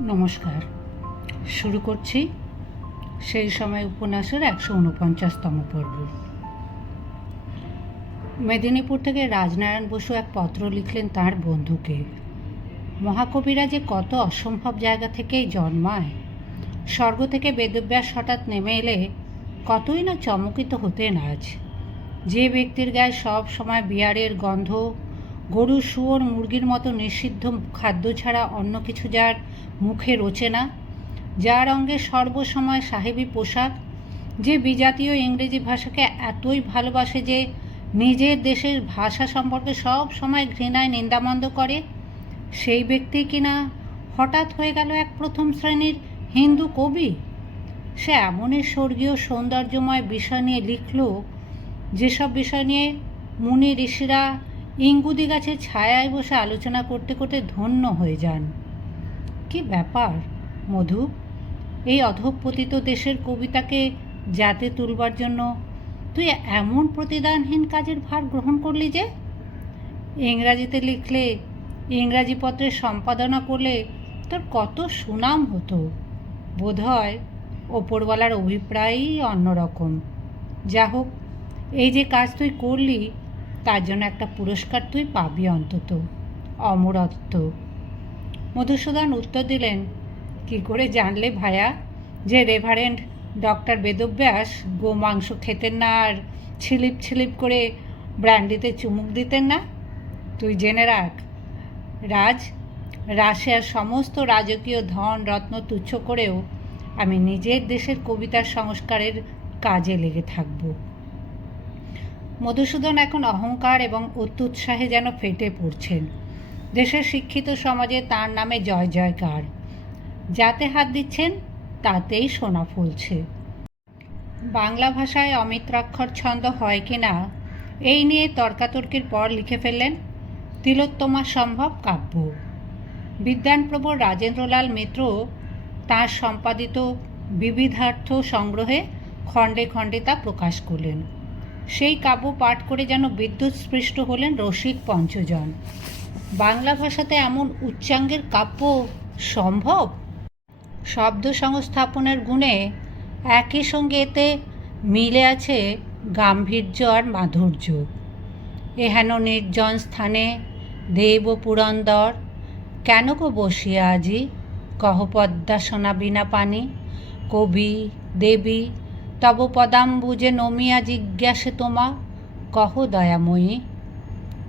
নমস্কার। শুরু করছি সেই সময় উপন্যাসের একশো উনপঞ্চাশতম পর্ব। মেদিনীপুর থেকে রাজনারায়ণ বসু এক পত্র লিখলেন তার বন্ধুকে। মহাকবিরা যে কত অসম্ভব জায়গা থেকেই জন্মায়, স্বর্গ থেকে বেদব্যাস হঠাৎ নেমে এলে কতই না চমকিত হতেন আজ। যে ব্যক্তির গায়ে সব সময় বিয়ারের গন্ধ গরু শুয়োর মুরগির মতো নিষিদ্ধ খাদ্য ছাড়া অন্য কিছু যার মুখে রোচে না যার অঙ্গে সর্বসময় সাহেবি পোশাক, যে বিজাতীয় ইংরেজি ভাষাকে এতই ভালোবাসে যে নিজের দেশের ভাষা সম্পর্কে সব সময় ঘৃণায় নিন্দামন্দ করে, সেই ব্যক্তি কিনা হঠাৎ হয়ে গেল এক প্রথম শ্রেণির হিন্দু কবি? সে এমনই স্বর্গীয় সৌন্দর্যময় বিষয় নিয়ে লিখল, যেসব বিষয় নিয়ে মুনি ঋষিরা ইঙ্গুদি গাছের ছায়ায় বসে আলোচনা করতে করতে ধন্য হয়ে যান। কি ব্যাপার, মধু? এই অধঃপতিত দেশের কবিতাকে জাতে তুলবার জন্য তুই এমন প্রতিদানহীন কাজের ভার গ্রহণ করলি যে? ইংরাজিতে লিখলে, ইংরাজি পত্রে সম্পাদনা করলে তোর কত সুনাম হতো। বোধহয় ওপরওয়ালার অভিপ্রায়ই অন্যরকম। যা হোক, এই যে কাজ তুই করলি, তার জন্য একটা পুরস্কার তুই পাবি অন্তত। অমরত্ব। মধুসূদন উত্তর দিলেন, কি করে জানলে ভায়া যে রেভারেন্ড ডক্টর বেদব্যাস গো মাংস খেতেন না আর ছিলিপ ছিলিপ করে ব্র্যান্ডিতে চুমুক দিতেন না? তুই জেনে রাখ, রাজ, রাশিয়ার সমস্ত রাজকীয় ধন, রত্ন তুচ্ছ করেও আমি নিজের দেশের কবিতার সংস্কারের কাজে লেগে থাকব। মধুসূদন এখন অহংকার এবং অত্যুৎসাহে যেন ফেটে পড়ছেন। দেশের শিক্ষিত সমাজে তার নামে জয় জয়কার। যাতে হাত দিচ্ছেন, তাতেই সোনা ফলছে। বাংলা ভাষায় অমিত্রাক্ষর ছন্দ হয় কি না, এই নিয়ে তর্কাতর্কির পর লিখে ফেললেন, তিলোত্তমা সম্ভব কাব্য। বিদ্যানপ্রভু রাজেন্দ্রলাল মিত্র তাঁর সম্পাদিত বিবিধার্থ সংগ্রহে খণ্ডে খণ্ডে তা প্রকাশ করলেন। সেই কাব্য পাঠ করে যেন বিদ্যুৎ স্পৃষ্ট হলেন রসিক পঞ্চজন। বাংলা ভাষাতে এমন উচ্চাঙ্গের কাব্য সম্ভব? শব্দ সংস্থাপনের গুণে একই সঙ্গে এতে মিলে আছে গাম্ভীর্য আর মাধুর্য। এহেন নির্জন স্থানে দেব পুরন্দর, কেন কো বসিয়া আজি? কহ পদ্মাসনা বিনা পানি, কবি, দেবী, তব পদাম্বুজে নমিয়া জিজ্ঞাসে তোমা, কহ দয়াময়ী।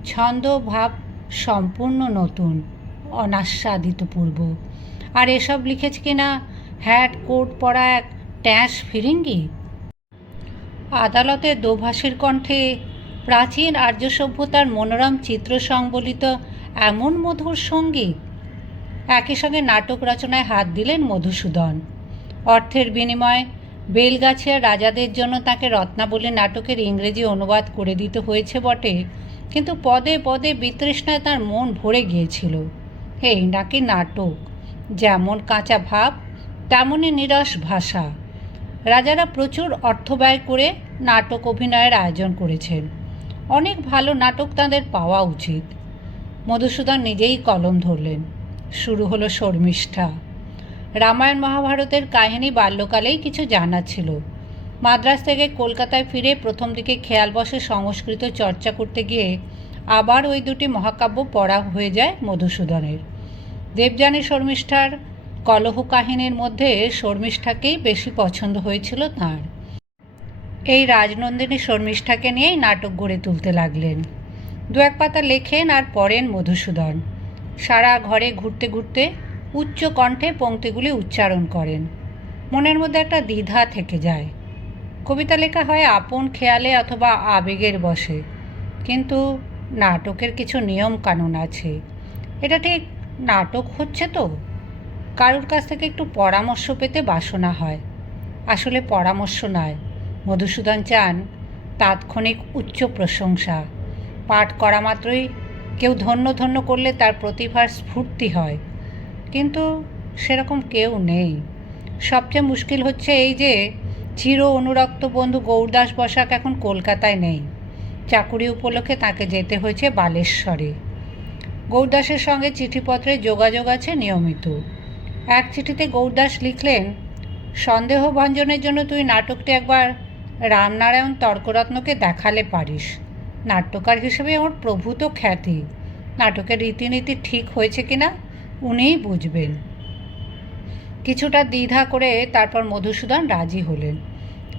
ছন্দ ভাব সম্পূর্ণ নতুন, অনাস্বাদিত পূর্ব। আর এসব লিখেছে কিনা? হ্যাট কোট পরা এক ট্যাঁস ফিরিঙ্গি? আদালতে দোভাষীর কণ্ঠে, প্রাচীন আর্য সভ্যতার মনোরম চিত্র সংবলিত এমন মধুর সংগীত? একই সঙ্গে নাটক রচনায় হাত দিলেন মধুসূদন। অর্থের বিনিময়ে বেলগাছিয়া রাজাদের জন্য তাকে রত্নাবলী নাটকের ইংরেজি অনুবাদ করে দিতে হয়েছে বটে। কিন্তু পদে পদে বিতৃষ্ণায় তার মন ভরে গিয়েছিল। এই নাকি নাটক? যেমন কাঁচা ভাব, তেমনই নিরস ভাষা। রাজারা প্রচুর অর্থ ব্যয় করে নাটক অভিনয়ের আয়োজন করেছেন। অনেক ভালো নাটক তাঁদের পাওয়া উচিত। মধুসূদন নিজেই কলম ধরলেন। শুরু হলো শর্মিষ্ঠা। রামায়ণ মহাভারতের কাহিনী বাল্যকালেই কিছু জানা ছিল। মাদ্রাস থেকে কলকাতায় ফিরে প্রথম দিকে খেয়াল বসে সংস্কৃত চর্চা করতে গিয়ে আবার ওই দুটি মহাকাব্য পড়া হয়ে যায় মধুসূদনের। দেবযানী শর্মিষ্ঠার কলহ কাহিনীর মধ্যে শর্মিষ্ঠাকেই বেশি পছন্দ হয়েছিল তাঁর। এই রাজনন্দিনী শর্মিষ্ঠাকে নিয়েই নাটক গড়ে তুলতে লাগলেন। দু এক পাতা লেখেন আর পড়েন মধুসূদন। সারা ঘরে ঘুরতে ঘুরতে উচ্চ কণ্ঠে পংক্তিগুলি উচ্চারণ করেন। মনের মধ্যে একটা দ্বিধা থেকে যায়। কবিতা লেখা হয় আপন খেয়ালে অথবা আবেগের বসে কিন্তু নাটকের কিছু নিয়ম কানুন আছে। এটা ঠিক নাটক হচ্ছে তো। কারুর কাছ থেকে একটু পরামর্শ পেতে বাসনা হয়। আসলে পরামর্শ নয়। মধুসূদন চান তাৎক্ষণিক উচ্চ প্রশংসা। পাঠ করা মাত্রই কেউ ধন্য ধন্য করলে তার প্রতিভার স্ফূর্তি হয়। কিন্তু সেরকম কেউ নেই। সবচেয়ে মুশকিল হচ্ছে এই যে চির অনুরক্ত বন্ধু গৌরদাস বসাক এখন কলকাতায় নেই। চাকুরি উপলক্ষে তাকে যেতে হয়েছে বালেশ্বরে। গৌরদাসের সঙ্গে চিঠিপত্রে যোগাযোগ আছে নিয়মিত। এক চিঠিতে গৌরদাস লিখলেন সন্দেহভঞ্জনের জন্য তুই নাটকটি একবার রামনারায়ণ তর্করত্নকে দেখালে পারিস। নাট্যকার হিসেবে ওর প্রভূত খ্যাতি। নাটকের রীতিনীতি ঠিক হয়েছে কিনা উনিই বুঝবেন। কিছুটা দ্বিধা করে তারপর মধুসূদন রাজি হলেন।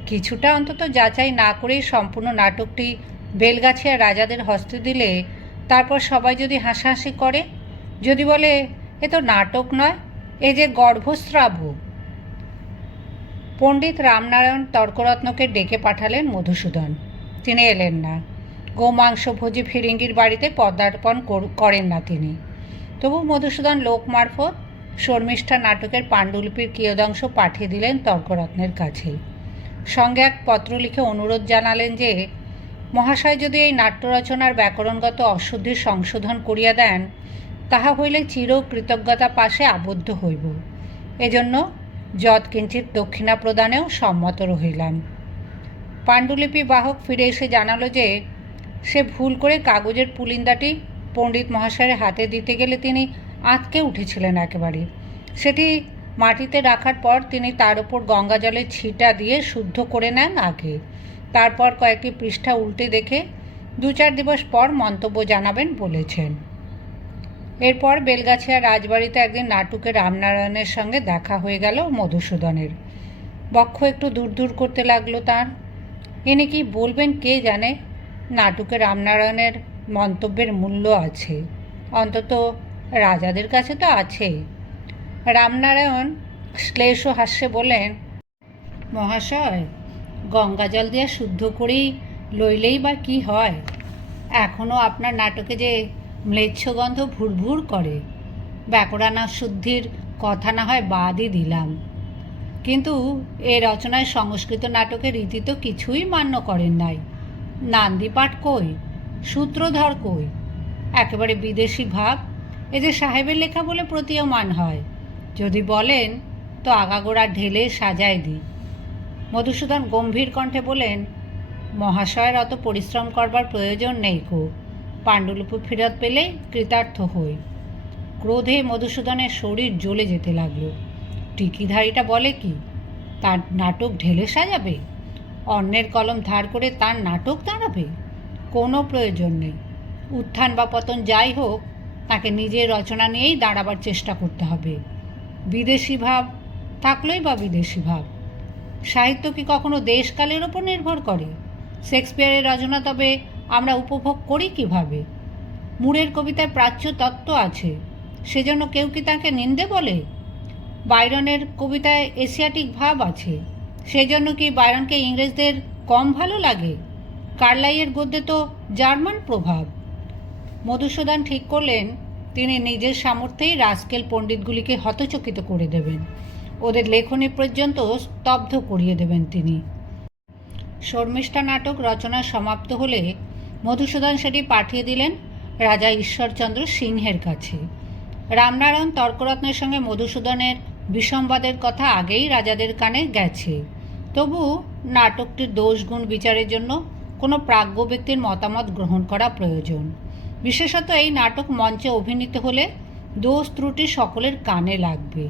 কিছুটা অন্তত যাচাই না করেই সম্পূর্ণ নাটকটি বেলগাছিয়া রাজাদের হস্তে দিলে তারপর সবাই যদি হাসাহাসি করে? যদি বলে, এ তো নাটক নয়, এ যে গর্ভস্রাব। পণ্ডিত রামনারায়ণ তর্করত্নকে ডেকে পাঠালেন মধুসূদন। তিনি এলেন না। গোমাংসভোজী ফিরিঙ্গির বাড়িতে পদার্পণ কর- করেন না তিনি। তবু মধুসূদন লোক মারফত শর্মিষ্ঠা নাটকের পাণ্ডুলিপির কিয়দাংশ পাঠিয়ে দিলেন তর্করত্নের কাছে। সঙ্গে এক পত্র লিখে অনুরোধ জানালেন যে, মহাশয় যদি এই নাট্য রচনার ব্যাকরণগত অশুদ্ধির সংশোধন করিয়া দেন, তাহা হইলে চির কৃতজ্ঞতা পাশে আবদ্ধ হইব। এজন্য যৎ কিঞ্চিত দক্ষিণা প্রদানেও সম্মত রহিলাম। পাণ্ডুলিপি বাহক ফিরে এসে জানালো যে, সে ভুল করে কাগজের পুলিন্দাটি পণ্ডিত মহাশয়ের হাতে দিতে গেলে তিনি আঁতকে উঠেছিলেন একেবারে। সেটি মাটিতে রাখার পর তিনি তার উপর গঙ্গা জলের ছিটা দিয়ে শুদ্ধ করে নেন আগে। তারপর কয়েকটি পৃষ্ঠা উল্টে দেখে দু চার দিবস পর মন্তব্য জানাবেন বলেছেন। এরপর বেলগাছিয়া রাজবাড়িতে একদিন নাটুকে রামনারায়ণের সঙ্গে দেখা হয়ে গেল মধুসূদনের। বক্ষ একটু দূর দূর করতে লাগল তার। ইনি কি বলবেন কে জানে? নাটুকে রামনারায়ণের মন্তব্যের মূল্য আছে। অন্তত রাজাদের কাছে তো আছেই রামনারায়ণ শ্লেষ ও হাস্যে বলেন মহাশয়, গঙ্গা জল দিয়ে শুদ্ধ করেই লইলেই বা কি হয়? এখনও আপনার নাটকে যে ম্লেচ্ছগন্ধ ভুরভুর করে ব্যাকরণা শুদ্ধির কথা না হয় বাদই দিলাম। কিন্তু এ রচনায় সংস্কৃত নাটকের রীতি তো কিছুই মান্য করেন নাই। নান্দিপাঠ কই? সূত্রধর কই? একেবারে বিদেশি ভাব। এ যে সাহেবের লেখা বলে প্রতীয়মান হয় যদি বলেন, তো আগাগোড়া ঢেলে সাজায় দিই। মধুসূদন গম্ভীর কণ্ঠে বলেন, মহাশয়ের অত পরিশ্রম করবার প্রয়োজন নেই কো, পাণ্ডুলিপি ফেরত পেলে কৃতার্থ হই। ক্রোধে মধুসূদনের শরীর জ্বলে যেতে লাগল। টিকিধারীটা বলে কি, তার নাটক ঢেলে সাজাবে? অন্যের কলম ধার করে তার নাটক দাঁড়াবে? কোনো প্রয়োজন নেই। উত্থান বা পতন যাই হোক, তাকে নিজের রচনা নিয়েই দাঁড়াবার চেষ্টা করতে হবে। বিদেশি ভাব থাকলেই বা বিদেশি ভাব। সাহিত্য কি কখনো দেশকালের ওপর নির্ভর করে? শেক্সপিয়ারের রচনা তবে আমরা উপভোগ করি কীভাবে? মুরের কবিতায় প্রাচ্য তত্ত্ব আছে, সেজন্য কেউ কি তাকে নিন্দে বলে? বাইরনের কবিতায় এশিয়াটিক ভাব আছে, সেজন্য কি বাইরনকে ইংরেজদের কম ভালো লাগে? কার্লাইয়ের গদ্যে তো জার্মান প্রভাব। মধুসূদন ঠিক করলেন তিনি নিজের সামর্থ্যেই রাজকেল পণ্ডিতগুলিকে হতচকিত করে দেবেন। ওদের লেখনী পর্যন্ত স্তব্ধ করিয়ে দেবেন তিনি। শর্মিষ্ঠা নাটক রচনা সমাপ্ত হলে মধুসূদন সেটি পাঠিয়ে দিলেন রাজা ঈশ্বরচন্দ্র সিংহের কাছে। রামনারায়ণ তর্করত্নের সঙ্গে মধুসূদনের বিসম্বাদের কথা আগেই রাজাদের কানে গেছে। তবু নাটকটির দোষগুণ বিচারের জন্য কোনো প্রাজ্ঞ ব্যক্তির মতামত গ্রহণ করা প্রয়োজন। বিশেষত এই নাটক মঞ্চে অভিনীত হলে দোষ ত্রুটি সকলের কানে লাগবে।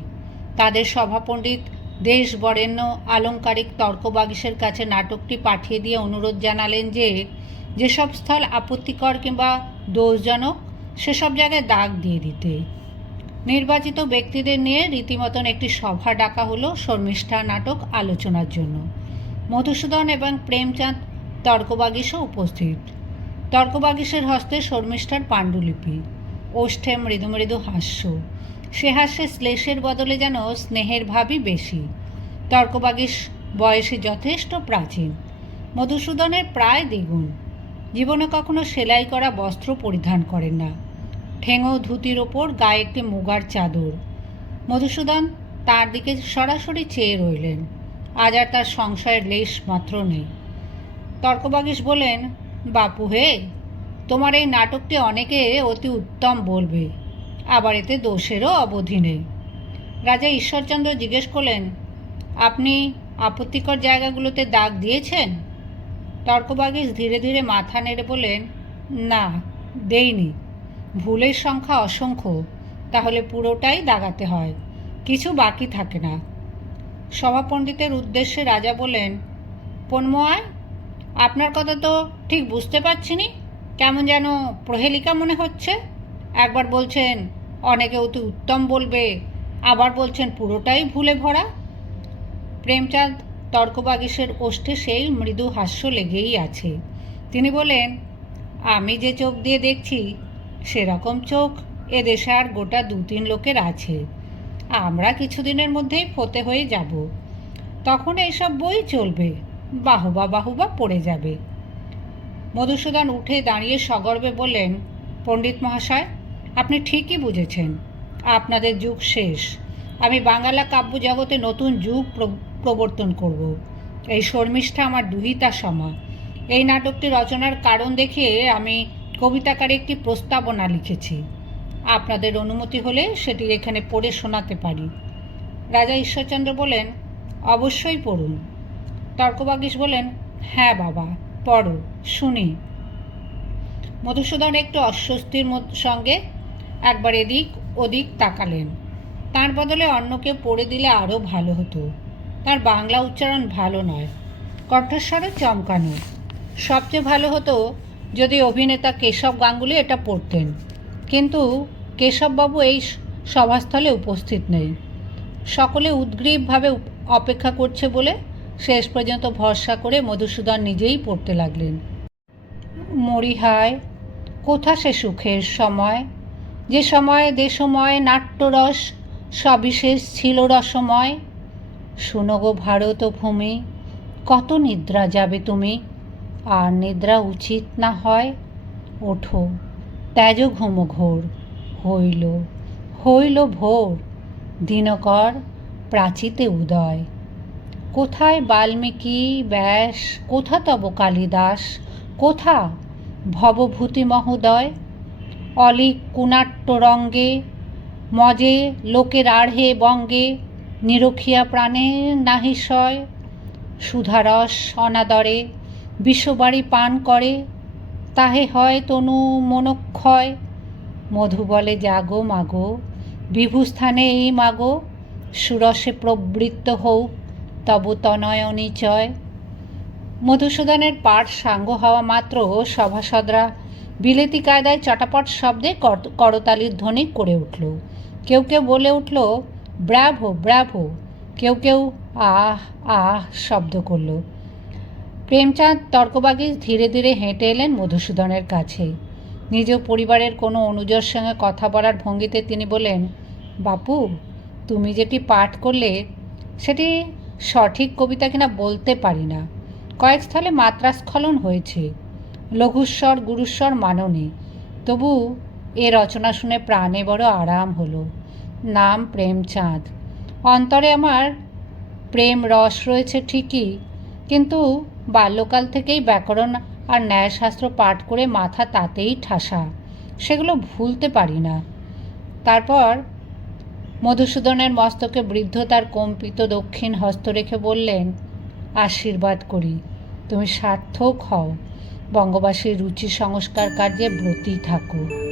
তাদের সভাপণ্ডিত দেশ বরেণ্য আলংকারিক তর্কবাগীশের কাছে নাটকটি পাঠিয়ে দিয়ে অনুরোধ জানালেন যে, যেসব স্থল আপত্তিকর কিংবা দোষজনক, সেসব জায়গায় দাগ দিয়ে দিতে। নির্বাচিত ব্যক্তিদের নিয়ে রীতিমতন একটি সভা ডাকা হলো শর্মিষ্ঠা নাটক আলোচনার জন্য। মধুসূদন এবং প্রেমচাঁদ তর্কবাগীশও উপস্থিত। তর্কবাগীশের হস্তে শর্মিষ্ঠার পাণ্ডুলিপি। ওষ্ঠে মৃদু মৃদু হাস্য। সে হাস্যে শ্লেষের বদলে যেন স্নেহের ভাবই বেশি। তর্কবাগীশ বয়সে যথেষ্ট প্রাচীন। মধুসূদনের প্রায় দ্বিগুণ। জীবনে কখনো সেলাই করা বস্ত্র পরিধান করেন না। ঠেঙো ধুতির ওপর গায়ে একটি মুগার চাদর। মধুসূদন তার দিকে সরাসরি চেয়ে রইলেন। আজ আর তার সংশয়ের লেশ মাত্র নেই। তর্কবাগীশ বলেন বাপু হে, তোমার এই নাটকটি অনেকে অতি উত্তম বলবে, আবার এতে দোষেরও অবধি নেই। রাজা ঈশ্বরচন্দ্র জিজ্ঞেস করলেন, আপনি আপত্তিকর জায়গাগুলোতে দাগ দিয়েছেন? তর্কবাগীশ ধীরে ধীরে মাথা নেড়ে বলেন না, দেইনি। ভুলের সংখ্যা অসংখ্য, তাহলে পুরোটাই দাগাতে হয়, কিছু বাকি থাকে না। সভাপণ্ডিতের উদ্দেশ্যে রাজা বলেন পন্ময় আপনার কথা তো ঠিক বুঝতে পারছি নি কেমন যেন প্রহেলিকা মনে হচ্ছে। একবার বলছেন, অনেকে অতি উত্তম বলবে। আবার বলছেন, পুরোটাই ভুলে ভরা। প্রেমচাঁদ তর্কবাগীশের ওষ্ঠে সেই মৃদু হাস্য লেগেই আছে। তিনি বলেন, আমি যে চোখ দিয়ে দেখছি, সেরকম চোখ এদেশে আর গোটা দু তিন লোকের আছে। আমরা কিছুদিনের মধ্যেই ফতে হয়ে যাব। তখন এইসব বই চলবে। বাহুবা বাহুবা পড়ে যাবে। মধুসূদন উঠে দাঁড়িয়ে সগর্বে বললেন, পণ্ডিত মহাশয়, আপনি ঠিকই বুঝেছেন, আপনাদের যুগ শেষ। আমি বাংলা কাব্য জগতে নতুন যুগ প্র- প্রবর্তন করব। এই শর্মিষ্ঠা আমার দুহিতা সময় এই নাটকটি রচনার কারণ দেখিয়ে আমি কবিতাকারে একটি প্রস্তাবনা লিখেছি। আপনাদের অনুমতি হলে সেটি এখানে পড়ে শোনাতে পারি। রাজা ঈশ্বরচন্দ্র বলেন, অবশ্যই পড়ুন। তর্কবাগীশ বলেন হ্যাঁ বাবা, পড়ো, শুনি। মধুসূদন একটু অস্বস্তির সঙ্গে একবার এদিক ওদিক তাকালেন। তার বদলে অন্যকে পড়ে দিলে আরও ভালো হতো। তার বাংলা উচ্চারণ ভালো নয় কণ্ঠস্বরও চমকানো। সবচেয়ে ভালো হতো যদি অভিনেতা কেশব গাঙ্গুলি এটা পড়তেন। কিন্তু কেশববাবু এই সভাস্থলে উপস্থিত নেই। সকলে উদ্গ্রীবভাবে অপেক্ষা করছে বলে শেষ পর্যন্ত ভরসা করে মধুসূদন নিজেই পড়তে লাগলেন। মরিহায়, কোথা সে সুখের সময়? যে সময় দেশময় নাট্যরস, সবিশেষ ছিল রসময়। শুনো গো ভারত ভূমি কত নিদ্রা যাবে তুমি? আর নিদ্রা উচিত না হয়? ওঠো ত্যাজ ঘুম ঘোর, হইল হইল ভোর। দিনকর, প্রাচীতে উদয়। কোথায় বাল্মীকি, ব্যাস, কোথা তব কালিদাস, কোথা ভবভূতি মহোদয়? অলিক কুনাট্য রঙ্গে, মজে লোকের আড়হে বঙ্গে, নিরখিয়া প্রাণে নাহিশয় সুধারস অনাদরে বিশ্ববাড়ি পান করে, তাহে হয় তনু মনক্ষয়। মধু বলে, জাগো মাগো বিভুস্থানে এই মাগো, সুরসে প্রবৃত্ত হোক তব তনয় নিচয় মধুসূদনের পাঠ সাঙ্গ হওয়া মাত্র সভাসদরা বিলেতি কায়দায় চটাপট শব্দে কর- করতালির ধ্বনি করে উঠল। কেউ কেউ বলে উঠল ব্র্যাভো ব্র্যাভো কেউ কেউ আহ আহ শব্দ করল। প্রেমচাঁদ তর্কবাগী ধীরে ধীরে হেঁটে এলেন মধুসূদনের কাছে। নিজ পরিবারের কোনো অনুজর সঙ্গে কথা বলার ভঙ্গিতে তিনি বলেন বাপু, তুমি যেটি পাঠ করলে, সেটি সঠিক কবিতা কিনা বলতে পারি না। কয়েক স্থলে মাত্রাস্খলন হয়েছে। লঘুস্বর, গুরুস্বর মাননে। তবু এ রচনা শুনে প্রাণে বড় আরাম হলো। নাম প্রেমচাঁদ। অন্তরে আমার প্রেম রস রয়েছে ঠিকই, কিন্তু বাল্যকাল থেকেই ব্যাকরণ আর ন্যায়শাস্ত্র পাঠ করে মাথা তাতেই ঠাসা। সেগুলো ভুলতে পারি না। তারপর মধুসূদনের মস্তকে বৃদ্ধ তার কম্পিত দক্ষিণ হস্ত রেখে বললেন, আশীর্বাদ করি, তুমি সার্থক হও। বঙ্গবাসীর রুচি সংস্কার কার্যে ব্রতী থাকো।